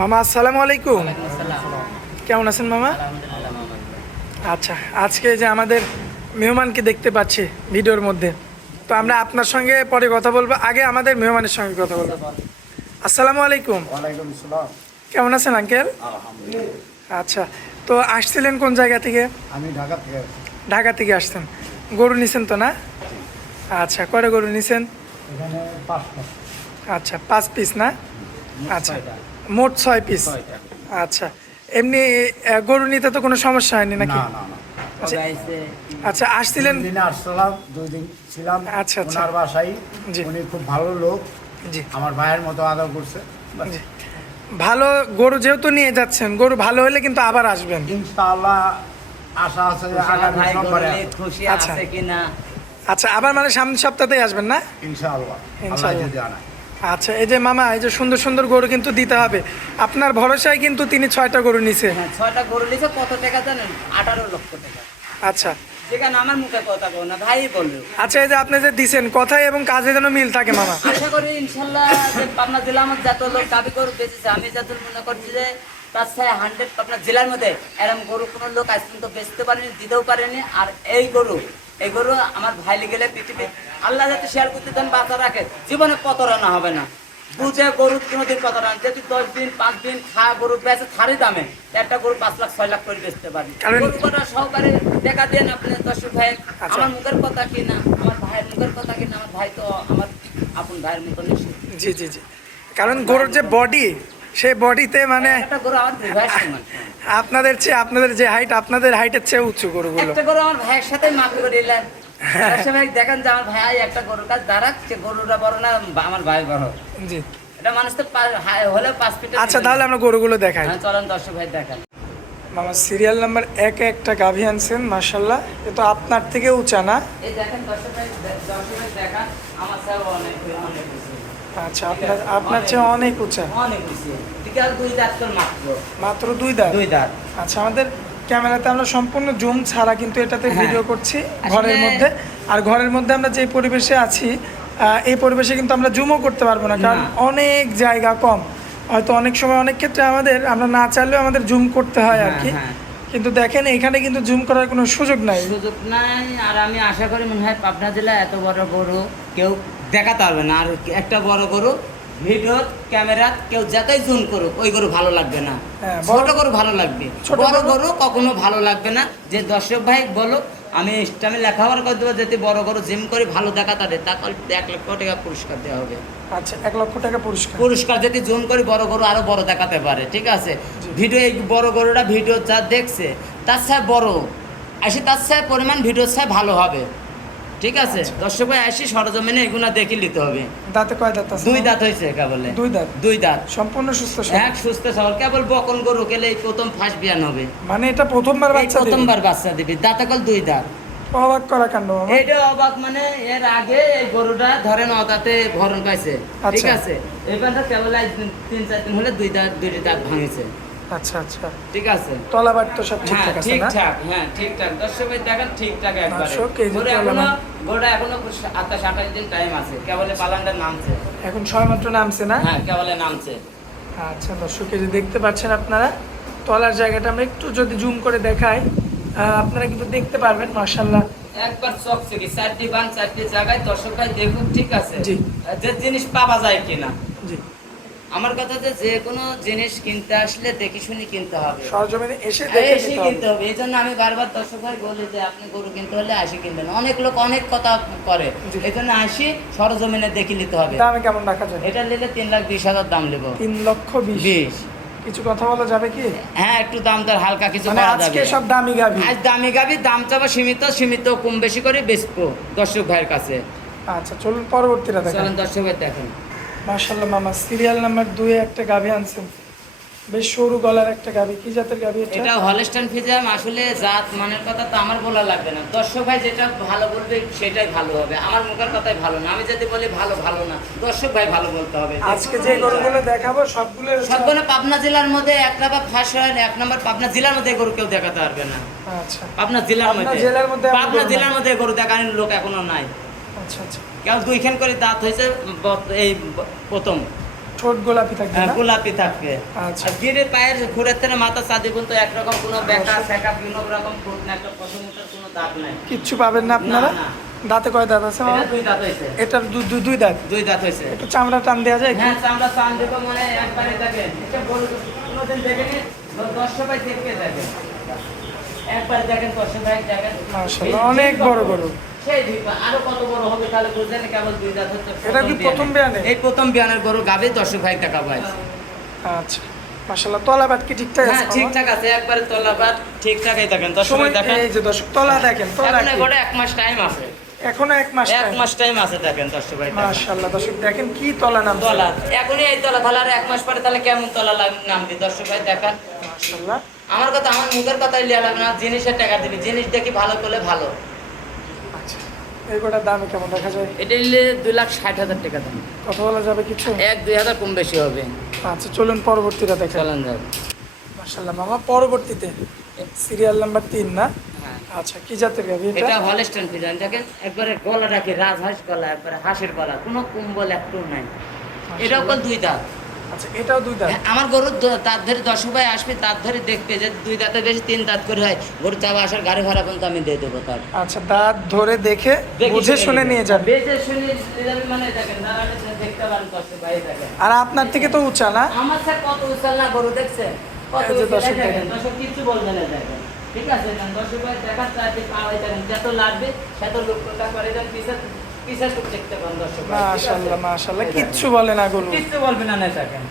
মামা আসসালামু আলাইকুম। কেমন আছেন মামা? আচ্ছা আজকে যে আমাদের মেহমানকে দেখতে পাচ্ছি ভিডিওর মধ্যে তো আমরা আপনার সঙ্গে পরে কথা বলব। আগে আমাদের মেহমানের সঙ্গে কথা বলব। আসসালামু আলাইকুম। কেমন আছেন আঙ্কেল? আচ্ছা তো আসছিলেন কোন জায়গা থেকে? আমি ঢাকা থেকে। ঢাকা থেকে আসছেন। গরু নিছেন তো না? আচ্ছা কয়টা গরু নিছেন? আচ্ছা পাঁচ পিস না? আচ্ছা। মোট ছয় পিস আচ্ছা। এমনি গরু নিতে তো কোনো সমস্যা হয়নি নাকি? না না না। আচ্ছা? আচ্ছা আসছিলেন দিনে আসছিলাম দুই দিন ছিলাম। আচ্ছা, আচ্ছা। ওনার বাসায়। জি। উনি খুব ভালো লোক। জি। আমার ভাইয়ের মতো আদর করছে। জি। ভালো গরু যেহেতু নিয়ে যাচ্ছেন গরু ভালো হলে কিন্তু আবার আসবেন। ইনশাআল্লাহ আশা আছে আগামী সোমবারে খুশি আচ্ছা। আছে কিনা? আচ্ছা আবার মানে সামনের সপ্তাহতেই আসবেন না? ইনশাআল্লাহ। আল্লাহ ইনশাআল্লাহ। আচ্ছা এই যে মামা এই যে সুন্দর সুন্দর গরু কিন্তু দিতে হবে। আপনার ভরসায় কিন্তু তিনি ছয়টা গরু নিছে। হ্যাঁ, ছয়টা গরু নিছে কত টাকা জানেন? আঠারো লক্ষ টাকা। আচ্ছা। যেখানে আমার মুখে কথা বল না ভাই বলল আচ্ছা এই যে আপনি যে দিছেন কথায় এবং কাজে যেন মিল থাকে মামা। আশা করি ইনশাল্লাহ যে পাবনা জেলা আমার যত লোক দাবি বেঁচেছে আমি যত মনে করছি যে তার সাথে হান্ড্রেড পাবনা জেলার মধ্যে এরকম গরু কোনো লোক আজ পর্যন্ত বেচতে পারেনি দিতেও পারেনি আর এই গরু এই গরু আমার ভাই গেলে পৃথিবী আল্লাহ যাতে শেয়ার করতে দেন বাঁচা রাখে জীবনে প্রতারণা হবে না। বুঝে গরু কোনোদিন প্রতারণা যদি দশ দিন পাঁচ দিন খা গরু বেচে থারি দামে একটা গরু পাঁচ লাখ ছয় লাখ করে বেচতে পারি। গরু কটা সহকারে দেখা দেন আপনি দর্শক ভাই আচ্ছা। আমার মুখের কথা কি না আমার ভাইয়ের মুখের কথা কি না আমার ভাই তো আমার আপন ভাইয়ের মতো নিশ্চিত। জি জি জি। কারণ গরুর যে বডি সেই বডিতে মানে আপনাদের চেয়ে আপনাদের যে হাইট আপনাদের হাইটের চেয়ে উঁচু গরুগুলো। একটা গরু আমার ভাইয়ের সাথে মাপ করে দর্শক ভাই দেখেন যে আমার ভাই একটা গরুর কাছে দাঁড়াচ্ছে গরুটা বড় না আমার ভাই বড়। জি। এটা মানুষ তো হলে পাঁচ ফিট আচ্ছা তাহলে আমরা গরুগুলো দেখাই। হ্যাঁ চলেন দর্শক ভাই দেখেন। মামা সিরিয়াল নাম্বার এক একটা গাভি আনছেন মার্শাল্লাহ এ তো আপনার থেকে উঁচা না? এই দেখেন দর্শক ভাই দর্শক ভাই দেখান। আমার স্যার অনেক অনেক। আচ্ছা আপনার আপনার চেয়ে অনেক উঁচা। অনেক বেশি ঠিক দুই দাঁত মাত্র। মাত্র দুই দাঁত? দুই দাঁত। আচ্ছা আমাদের ক্যামেরাতে আমরা সম্পূর্ণ জুম ছাড়া কিন্তু এটাতে হ্যাঁ। ভিডিও করছি ঘরের মধ্যে। আর ঘরের মধ্যে আমরা যে পরিবেশে আছি এই পরিবেশে কিন্তু আমরা জুমও করতে পারব না কারণ অনেক জায়গা কম। হয়তো অনেক সময় অনেক ক্ষেত্রে আমাদের আমরা না চাইলেও আমাদের জুম করতে হয় আর হ্যাঁ, কি হ্যাঁ। কিন্তু দেখেন এখানে কিন্তু জুম করার কোনো সুযোগ নাই। সুযোগ নাই আর আমি আশা করি মনে হয় পাবনা জেলায় এত বড় বড় কেউ দেখাতে পারবে না। আর একটা বড় গরু ভিডিও ক্যামেরা কেউ যতই জুম করুক ওই গরু ভালো লাগবে না। হ্যাঁ, ছোট গরু ভালো লাগবে। বড় গরু- কখনো ভালো লাগবে না। যে দর্শক ভাই বলো আমি ইস্টামে লেখাপড়া করে দেবো যদি বড় গরু জিম করে ভালো দেখা তাদের তাহলে এক লক্ষ টাকা পুরস্কার দেওয়া হবে। আচ্ছা এক লক্ষ টাকা পুরস্কার। পুরস্কার যদি জুম করে বড় গরু আরও বড় দেখাতে পারে ঠিক আছে? ভিডিও এই বড় গরুটা ভিডিও যা দেখছে তার সাথে বড়। আসে তার সাথে পরিমাণ ভিডিওর সাথে ভালো হবে। ঠিক আছে? দর্শক ভাই আসি সরজমিনে এগুলো দেখে নিতে হবে। দাঁতে কয় দাঁত আছে? দুই দাঁত হয়েছে কেবলে। দুই দাঁত? দুই দাঁত। সম্পূর্ণ সুস্থ। এক সুস্থ সবল। কেবল বকন গরু কেলে প্রথম ফার্স্ট বিয়ান হবে। মানে এটা প্রথমবার বাচ্চা দিবে? প্রথমবার বাচ্চা দিবি। দাঁতে কল দুই দাঁত। অবাক করা কাণ্ড। এইটা অবাক মানে এর আগে এই গরুটা ধরেন অদাতে ভরণ পাইছে। ঠিক আচ্ছা। আছে? এবারটা কেবল তিন চার দিন হলে দুই দাঁত দুইটি দাঁত ভাঙেছে। আচ্ছা আচ্ছা। ঠিক আছে? তো সব হ্যাঁ ঠিকঠাক আছে না? ঠিকঠাক হ্যাঁ ঠিকঠাক। দর্শক ভাই দেখেন ঠিকঠাক একবারে। এখনও এখনও আঠাশ আঠাশ দিন টাইম আছে। কেবলে পালানটা নামছে। এখন ছয় মাত্র নামছে না? হ্যাঁ কেবলে নামছে। আচ্ছা দর্শক এই যে দেখতে পাচ্ছেন আপনারা তলার জায়গাটা আমরা একটু যদি জুম করে দেখাই আপনারা কিন্তু দেখতে পারবেন মার্শাল্লাহ একবার চক চকি চারটি বান চারটি জায়গায় দর্শক ভাই দেখুন ঠিক আছে? জি। যে জিনিস পাওয়া যায় কিনা। আমার কথা যে যে কোনো জিনিস কিনতে আসলে দেখে শুনে কিনতে হবে। সরজমিনে এসে দেখে এসে। কিনতে হবে। এই জন্য আমি বারবার দর্শক ভাই বলি যে আপনি গরু কিনতে হলে আসি কিনবেন। অনেক লোক অনেক কথা করে। এই জন্য আসি সরজমিনে দেখে নিতে হবে। দামে কেমন রাখা যায়? এটা নিলে তিন লাখ বিশ হাজার দাম নেব। তিন লক্ষ বিশ। কিছু কথা বলা যাবে কি? হ্যাঁ একটু দাম তার হালকা কিছু মানে করা আজকে সব দামি গাবি আজ দামি গাবি দাম চাবো সীমিত সীমিত কম বেশি করে বেচবো দর্শক ভাইয়ের কাছে। আচ্ছা চলুন পরবর্তীটা দেখেন চলেন দর্শক ভাই দেখেন মার্শাল্লাহ মামা সিরিয়াল নাম্বার দুই একটা গাভি আনছেন। বেশ সরু গলার একটা গাভি। কি জাতের গাভি এটা? এটা হলস্টাইন ফিজাম আসলে জাত মানের কথা তো আমার বলা লাগবে না। দর্শক ভাই যেটা ভালো বলবে সেটাই ভালো হবে। আমার মুখের কথাই ভালো না। আমি যদি বলি ভালো ভালো না দর্শক ভাই ভালো বলতে হবে। আজকে যে গরুগুলো দেখাবো সবগুলো সবগুলো পাবনা জেলার মধ্যে এক নাম্বার ফার্স্ট হয় এক নাম্বার পাবনা জেলার মধ্যে গরু কেউ দেখাতে পারবে না। আচ্ছা। পাবনা জেলার মধ্যে। পাবনা জেলার মধ্যে গরু দেখানোর লোক এখনও নাই। আচ্ছা আচ্ছা। কেউ দুইখান করে দাঁত হয়েছে এই প্রথম। ঠোঁট গোলাপি থাকবে হ্যাঁ, গোলাপি থাকবে। আচ্ছা। গিরে পায়ের ঘুরের থেকে মাথা চাঁদি পর্যন্ত একরকম কোনো বেকা সেকা বিভিন্ন রকম একটা কোনো দাগ নাই। কিচ্ছু পাবেন না আপনারা? দাঁতে কয় দাঁত আছে এটা দুই দাঁত হয়েছে। এটার দু- দু- দুই দাঁত? দুই দাঁত হয়েছে। একটু চামড়া টান দেওয়া যায় হ্যাঁ চামড়া চান দেখো মানে একবারে দেখেন এটা কোনোদিন দেখেনি? দশ ভাই দেখে দেখেন। একবার দেখেন দশ ভাই দেখেন। মাশাআল্লাহ, অনেক বড় গরু। সেই ঢিপা আরও কত বড় হবে তাহলে বুঝলেন কেবল দুই দাঁত হচ্ছে? এটা কি প্রথম বিয়ানে? এই প্রথম বিয়ানের গরু গাবে দশ ভাই টাকা পাই আচ্ছা মাশাআল্লাহ তলা কি ঠিকঠাক আছে? মামা? ঠিকঠাক আছে একবারে তলাবাদ ঠিকঠাকই দেখেন। দশ দেখেন এই যে দর্শক তলা দেখেন তলা এখন কি? এক মাস টাইম আছে। এখনও এক মাস এক মাস টাইম আছে দেখেন দশ ভাই মাশাআল্লাহ দর্শক দেখেন কি তলা নাম তলা এখনই এই তলা তাহলে আর এক মাস পরে তাহলে কেমন তলা নামবি দশ ভাই দেখান। মাশাআল্লাহ। আমার কথা আমার মুখের কথাই লিয়া লাগবে না জিনিসের টাকা দিবি জিনিস দেখি ভালো করলে ভালো। এই গোটার কেমন দেখা যায়? এটা নিলে দুই লাখ ষাট হাজার টাকা দাম। কথা বলা যাবে কিছু? এক দুই হাজার কম বেশি হবে। আচ্ছা চলুন পরবর্তীটা চলেন যাবে মাশাআল্লাহ মামা পরবর্তীতে সিরিয়াল নাম্বার তিন না? হ্যাঁ। আচ্ছা কি জাতের গাভি এটা? এটা হলস্টেন ফিজান দেখেন একবারে গলাটা কি রাজহাঁস গলা একবারে হাঁসের গলা কোনো কুম্বল একটু নাই। এটা কল দুই দাঁত। আচ্ছা এটাও দুই দাঁত? হ্যাঁ, আমার গরু তার ধরে ভাই আসবে তার ধরে দেখবে যে দুই বেশি তিন দাঁত করে হয়। গরু আসার গাড়ি ভাড়া পর্যন্ত আমি দিয়ে দেবো তার। আচ্ছা দাঁত ধরে দেখে বুঝে শুনে নিয়ে যাবে। বেঁচে শুনে মানে দেখেন দেখতে পারেন দশ ভাই দেখেন আর আপনার থেকে তো উঁচা না? আমার স্যার কত উচাল না গরু দেখছে কত এই যে উচাল, দর্শক এই দেখেন দেখেন। দর্শক কিচ্ছু বলবে না দেখেন। ঠিক আছে দর্শক ভাই পাওয়াই যত লাগবে সেত লক্ষ্যটা করে পিসা কিচ্ছু বলে না গরু কিচ্ছু বলবে না দেখেন।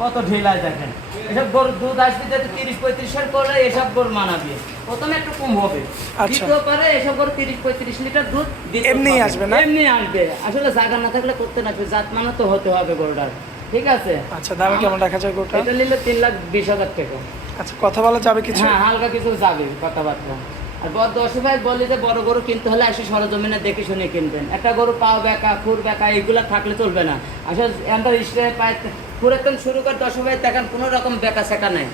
কত ঢিলায় দেখেন। এসব গরু দুধ আসবে তিরিশ পঁয়ত্রিশের করলে এসব গরু মানাবে। প্রথমে একটু কম হবে। আচ্ছা। দ্বিতীয় পারে এসব গরু তিরিশ পঁয়ত্রিশ লিটার দুধ দিতে আসবে না? এমনি আসবে। আসলে জায়গা না থাকলে করতে না জাত মানা তো হতে হবে গরুটার। ঠিক আছে? আচ্ছা দামে কেমন রাখা যায় গোটা এটা নিলে তিন লাখ বিশ হাজার টাকা। আচ্ছা কথা বলা যাবে কিছু? হ্যাঁ হালকা কিছু যাবে কথাবার্তা। আর বড় দশ ভাই বলে যে বড় গরু কিনতে হলে এসে সরজমিনে দেখে শুনে কিনবেন। একটা গরু পাও বেকা খুর বেকা এগুলো থাকলে চলবে না। আসলে এন্টার স্ট্রে পায় পুরাতন শুরু করে দশ ভাই দেখেন কোনো রকম বেকা সেকা নাই।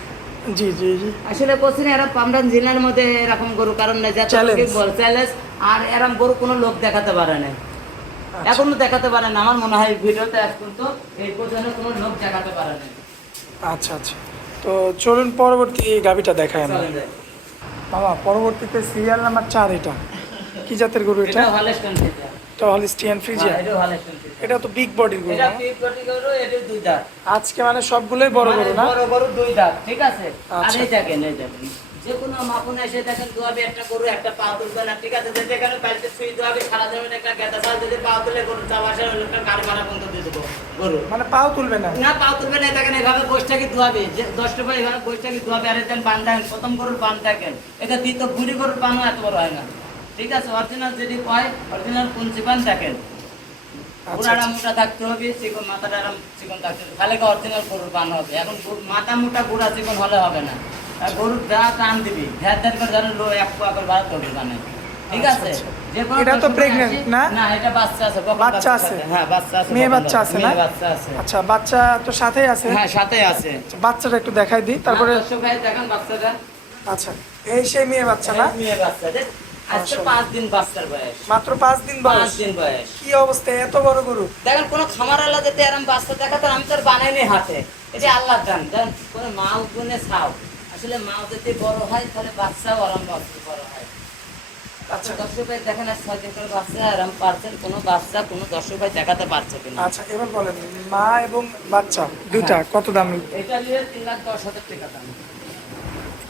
জি জি জি। আসলে বলছি এরা পামরান জেলার মধ্যে এরকম গরু কারণ যা চ্যালেঞ্জ আর এরকম গরু কোনো লোক দেখাতে পারে না। এখনও দেখাতে পারে না আমার মনে হয় ভিডিওতে এখন তো এই পর্যন্ত কোনো লোক দেখাতে পারে না। আচ্ছা আচ্ছা। তো চলুন পরবর্তী গাভিটা দেখাই আমরা। মামা পরবর্তীতে সিরিয়াল নাম্বার চার এটা। কি জাতের গরু এটা? হলিস্টিয়ান এটা তো বিগ বডির গরু আজকে মানে সবগুলোই বড় মানে গরু না? বড় গরু দুই দাঁত ঠিক আছে? আর আচ্ছা। এই দেখেন এই দেখেন। যে কোনো মাপুন এসে দেখেন দুয়াবে একটা গরু একটা পা তুলবে না ঠিক আছে? যে যেখানে বাড়িতে শুই দুয়াবে সারা জমিন একটা গেদা যদি পা তুলে গরু চাওয়া আসার লোকটা গাড়ি ভাড়া বন্ধ দিয়ে দেবো গরু। মানে পাও তুলবে না? না পা তুলবে না দেখেন এভাবে বসটাকে যে দশটা পর এভাবে বসটাকে আর দেন দেখেন প্রথম গরুর দেখেন। এটা দ্বিতীয় বুড়ি গরুর বানও এত বড় হয় না। ঠিক আছে অরিজিনাল যদি কয় অরিজিনাল দেখেন। আচ্ছা পুরাটা মোটা থাকতে হবে চিকন মাথাটা আরাম চিকন থাকতে হবে। তাহলে অরিজিনাল গরুর বান হবে? এখন মাথা মোটা গুড়া চিকন হলে হবে না। গরুর যা টান দিবি ধ্যার ধ্যার করে লো এক পোয়া করে বাড়াতে হবে বানে ঠিক আচ্ছা, আছে? আচ্ছা। এটা তো পশুর না? না এটা বাচ্চা আছে বাচ্চা আছে? হ্যাঁ বাচ্চা আছে মেয়ে বাচ্চা আছে না? বাচ্চা আছে। আচ্ছা বাচ্চা তো সাথেই আছে? হ্যাঁ সাথে আছে। আচ্ছা, বাচ্চাটা একটু দেখাই দিই তারপরে হ্যাঁ, ভাই দেখেন বাচ্চাটা। আচ্ছা এই সেই মেয়ে বাচ্চা না? মেয়ে বাচ্চা আজকে পাঁচ দিন বাচ্চার বয়স। মাত্র পাঁচ দিন পাঁচ দিন বয়স। কি অবস্থা এত বড় গরু? দেখেন কোনো খামার আল্লাহ যেতে এরম বাচ্চা দেখাতো আমি তো বানাইনি হাতে। এটা আল্লাহ দান দেন কোনো মাও গুনে খাও আসলে মা যদি বড় হয় তাহলে বাচ্চাও আরাম বাচ্চা বড় হয়। আচ্ছা দেখেন আর ছয় দিন বাচ্চা আরাম পারছেন কোনো বাচ্চা কোনো দর্শক ভাই দেখাতে পারছে কিনা। আচ্ছা এবার বলেন মা এবং বাচ্চা দুইটা কত দাম? এটা নিয়ে তিন লাখ দশ হাজার টাকা দাম।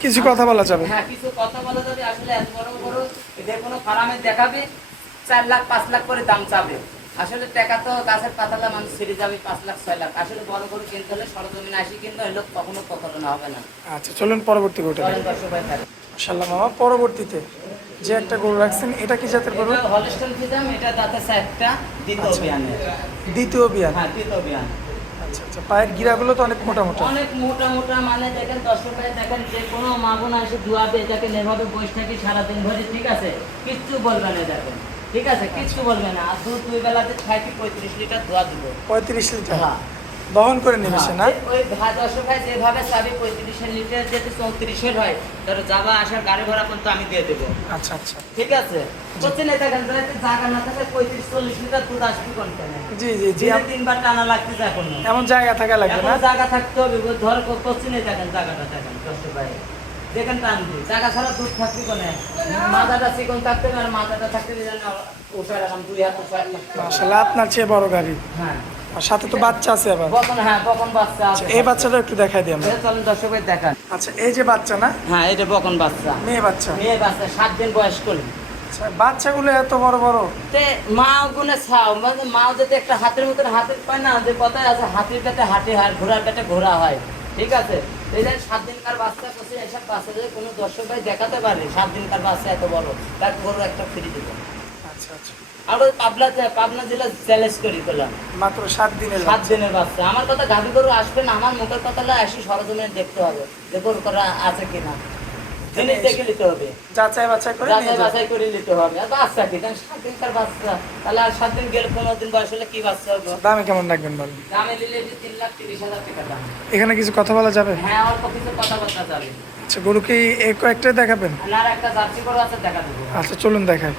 কিছু কথা বলা যাবে? হ্যাঁ কিছু কথা বলা যাবে। আসলে এত বড় বড় কোনো ফার্মে দেখাবে চার লাখ পাঁচ লাখ করে দাম চাবে। আসলে টাকা তো গাছের পাতালা মানুষ ছেড়ে যাবে পাঁচ লাখ ছয় লাখ। আসলে বড় বড় কিনতে হলে সরজমিনে আসি কিনতে হলে কখনো প্রতারণা হবে না। আচ্ছা চলুন পরবর্তী গরুটা মাশাআল্লাহ মামা পরবর্তীতে যে একটা গরু রাখছেন এটা কি জাতের গরু? হলস্টন ফিজাম এটা দাঁতে একটা দ্বিতীয় আচ্ছা। দ্বিতীয় বিয়ান? হ্যাঁ দ্বিতীয় বিয়ান। আচ্ছা আচ্ছা পায়ের গিরাগুলো তো অনেক মোটা মোটা। অনেক মোটা মোটা মানে দেখেন দর্শক ভাই দেখেন যে কোনো মা বোন এসে ধোয়াবে দেখেন এভাবে বসে থাকি সারাদিন ধরে ঠিক আছে? কিচ্ছু বলবে না দেখেন ঠিক আছে কিচ্ছু বলবে না। আর দুধ দুই বেলাতে থাকি পঁয়ত্রিশ লিটার ধোয়া দিব। পঁয়ত্রিশ লিটার? হ্যাঁ। বহন করে নেবে সে না? হ্যাঁ, ওই ভা- দর্শক ভাই যেভাবে পঁয়ত্রিশের লিটার যেতে চৌত্রিশের হয় ধরো যাবা আসার গাড়ি ভাড়া কিন্তু আমি দিয়ে দেবো। আচ্ছা আচ্ছা। ঠিক আছে? এটা কেন যাতে জায়গা না থাকে পঁয়ত্রিশ চল্লিশ লিটার দুধ আসবে কোন টানে জি জি জি। তিনবার টানা লাগতেছে এখন। এমন জায়গা থাকা লাগবে না? জায়গা থাকতে হবে ধর করছেন এই দেখেন জায়গাটা দেখেন দর্শক ভাই। দেখেন টান দিই জায়গা ছাড়া দুধ থাকবে কোনে? মাথাটা চিকন থাকতে আর মাথাটা থাকতে উঠায় রাখাম দুই হাত উঠায় রাখতে আপনার চেয়ে বড় গাড়ি। হ্যাঁ। আর সাথে তো বাচ্চা আছে আবার। হ্যাঁ বাচ্চা আছে? এই বাচ্চাটা একটু দেখাই দিই আমরা। চলেন দেখান। আচ্ছা এই যে বাচ্চা না? হ্যাঁ এটা বকন বাচ্চা। মেয়ে বাচ্চা। মেয়ে বাচ্চা সাত দিন বয়স করলি আচ্ছা বাচ্চাগুলো এত বড় বড়? তে মা গুনে ছাও। মানে মা যদি একটা হাতের মতন হাতের পায় না যে কথায় আছে হাতির পেটে হাতি হয় ঘোড়ার পেটে ঘোড়া হয়। ঠিক আছে? এই যে সাত দিনকার বাচ্চা এসব বাচ্চা যদি কোনো দর্শক ভাই দেখাতে পারে সাত দিনকার বাচ্চা এত বড়। তার গরু একটা ফ্রি দিব। আচ্ছা আচ্ছা। আর ওই পাবনা জেলা চ্যালেঞ্জ করি মাত্র সাত দিনের সাত দিনের বাচ্চা। আমার কথা গাভী গরু আসবেন না আমার মুখের কথা আসি সরজমিনে দেখতে হবে যে গরু করা আছে কিনা। নিতে হবে। যাচাই বাছাই করে যাচাই বাছাই করে নিতে হবে। আর বাচ্চা কি? সাত দিনকার বাচ্চা। তাহলে আর সাত দিন গেলে পনেরো দিন বয়স হলে কি বাচ্চা হবে? দামে কেমন রাখবেন বলেন? দামে নিলে যে তিন লাখ তিরিশ হাজার টাকা দাম। এখানে কিছু কথা বলা যাবে? হ্যাঁ অল্প কিছু কথাবার্তা যাবে। আচ্ছা গরু কি এই কয়েকটাই দেখাবেন? আর একটা জার্সি গরু আছে দেখা দেবো। আচ্ছা চলুন দেখাই।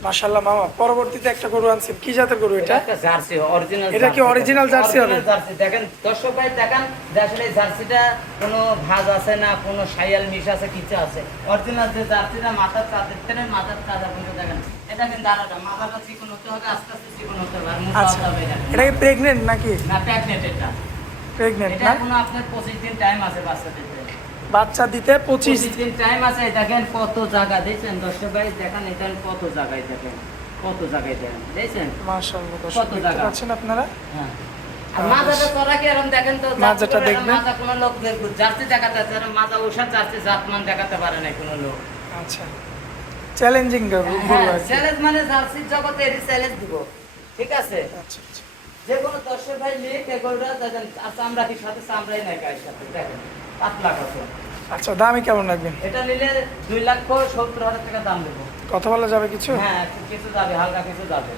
মাশাল্লাহ মামা পরবর্তীতে একটা গরু আনছেন কি জাতের গরু এটা? জার্সি অরিজিনাল এটা কি original জার্সি হবে? জার্সি। দেখেন দর্শক ভাই দেখেন যে আসলে জার্সিটা কোনো ভাজ আছে না কোনো মিশ আছে কিছু আছে। অরিজিনাল যে জার্সিটা মাথার থেকে মাথার দেখেন। এটা কিন্তু আলাদা মাথাটা চিকন হতে হবে আস্তে আস্তে চিকন হতে হবে আর মোটা আচ্ছা। হবে এটা। কি নাকি? না এটা। আপনার পঁচিশ দিন টাইম আছে বাচ্চা দিতে বাচ্চা দিতে পঁচিশ দিন। টাইম আছে দেখেন কত জায়গা দেখছেন? দর্শক ভাই দেখেন এটা কত জায়গায় দেখেন? কত জায়গায় দেখেন দেখছেন? মাশাল্লাহ দর্শক কত দেখতে টাকা? পাচ্ছেন আপনারা? হ্যাঁ। আর মাজাটা কি এরকম দেখেন তো মাজাটা জার্সি গরু এরকম দেখবেন? মাজা কোনো লোক দেখবে জার্সি দেখাতে আছে আর মাজা ওষার জার্সি জাতমান দেখাতে পারে না কোনো লোক। আচ্ছা। চ্যালেঞ্জিং গরু। চ্যালেঞ্জ মানে জার্সির জগতে এটি চ্যালেঞ্জ দিব ঠিক আছে? আচ্ছা আচ্ছা। যে কোনো দর্শক ভাই লিখ এগুলোটা দেখেন আর চামড়া কি সাথে চামড়াই নাই গায়ের সাথে দেখেন। পাতলা আচ্ছা দামে কেমন রাখবেন? এটা নিলে দুই লাখ সত্তর হাজার টাকা দাম দেবো। কথা বলা যাবে কিছু? হ্যাঁ কিছু যাবে হালকা কিছু যাবে।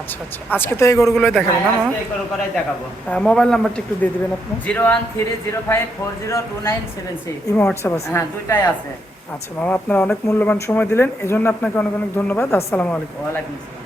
আচ্ছা আচ্ছা। আজকে তো এই গরুগুলোই দেখাবেন না হ্যাঁ, এই করে করাই দেখাবো মোবাইল নাম্বারটা একটু দিয়ে দিবেন আপনি। Zero one three zero five four zero two nine seven six. Imo WhatsApp আছে। হ্যাঁ দুইটাই আছে। আচ্ছা মামা আপনারা অনেক মূল্যবান সময় দিলেন এই জন্য আপনাকে অনেক অনেক ধন্যবাদ। আসসালামু আলাইকুম। ওয়ালাইকুম আসসালাম।